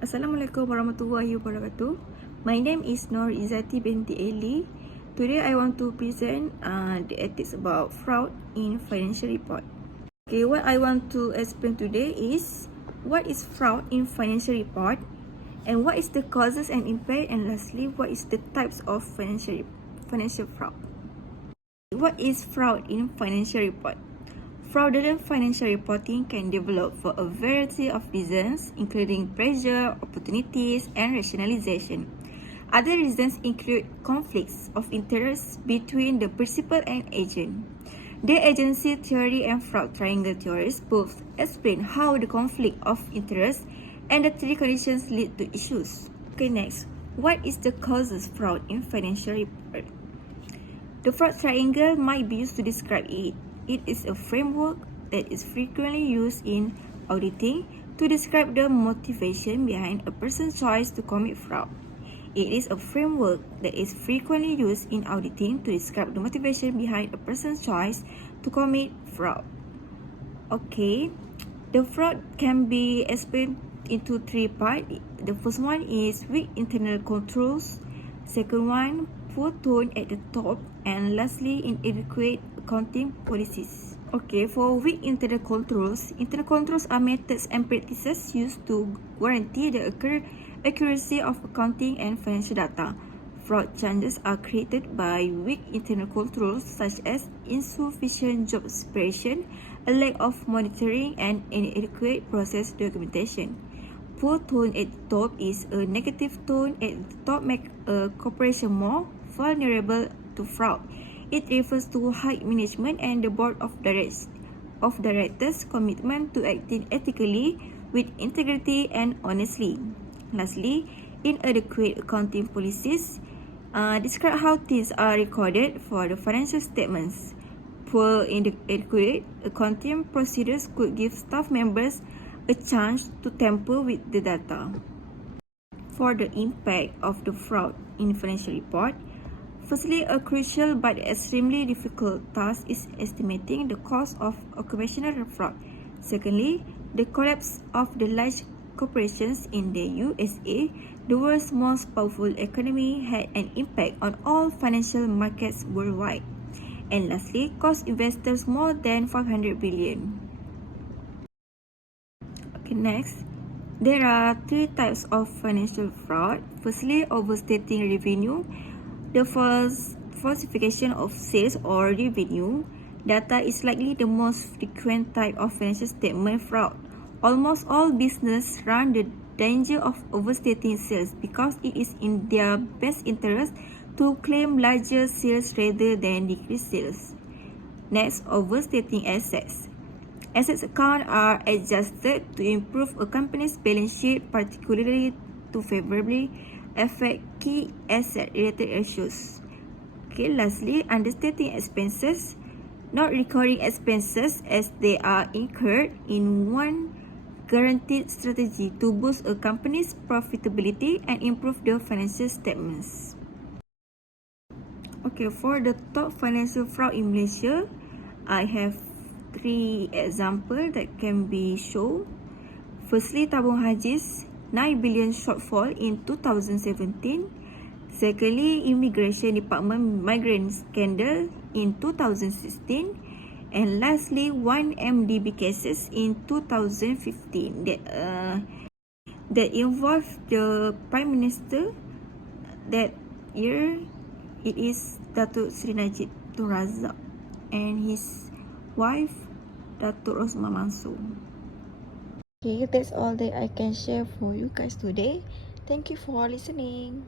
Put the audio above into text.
Assalamualaikum warahmatullahi wabarakatuh. My name is Nur Izzati binti Ali. Today I want to present the ethics about fraud in financial report. Okay, what I want to explain today is what is fraud in financial report and what is the causes and impact, and lastly what is the types of financial fraud. What is fraud in financial report? Fraudulent financial reporting can develop for a variety of reasons, including pressure, opportunities, and rationalization. Other reasons include conflicts of interest between the principal and agent. The agency theory and fraud triangle theories both explain how the conflict of interest and the three conditions lead to issues. Okay, next, what is the causes fraud in financial report? The fraud triangle might be used to describe it. It is a framework that is frequently used in auditing to describe the motivation behind a person's choice to commit fraud. It is a framework that is frequently used in auditing to describe the motivation behind a person's choice to commit fraud. Okay, the fraud can be explained into three parts. The first one is weak internal controls. Second one, poor tone at the top, and lastly, inadequate accounting policies. Okay, for weak internal controls are methods and practices used to guarantee the accuracy of accounting and financial data. Fraud charges are created by weak internal controls such as insufficient job preparation, a lack of monitoring, and inadequate process documentation. Poor tone at the top is a negative tone at the top make a corporation more vulnerable to fraud. It refers to high management and the board of directors' commitment to acting ethically with integrity and honestly. Lastly, inadequate accounting policies describe how things are recorded for the financial statements. Poor inadequate accounting procedures could give staff members a chance to tamper with the data. For the impact of the fraud in financial report, firstly, a crucial but extremely difficult task is estimating the cost of occupational fraud. Secondly, the collapse of the large corporations in the USA, the world's most powerful economy, had an impact on all financial markets worldwide. And lastly, cost investors more than 500 billion. Okay, next, there are three types of financial fraud. Firstly, overstating revenue. The falsification of sales or revenue data is likely the most frequent type of financial statement fraud. Almost all businesses run the danger of overstating sales because it is in their best interest to claim larger sales rather than decrease sales. Next, overstating assets. Assets accounts are adjusted to improve a company's balance sheet, particularly to favorably affect key asset-related issues. Okay, lastly, understating expenses. Not recurring expenses as they are incurred in one guaranteed strategy to boost a company's profitability and improve their financial statements. Okay, for the top financial fraud in Malaysia, I have three examples that can be shown. Firstly, tabung hajis, 9 billion shortfall in 2017. Secondly, Immigration Department migrant scandal in 2016. And lastly, 1MDB cases in 2015 that involved the Prime Minister that year. It is Datuk Sri Najib Tun Razak and his wife, Datuk Rosmah Mansor. Okay, that's all that I can share for you guys today. Thank you for listening.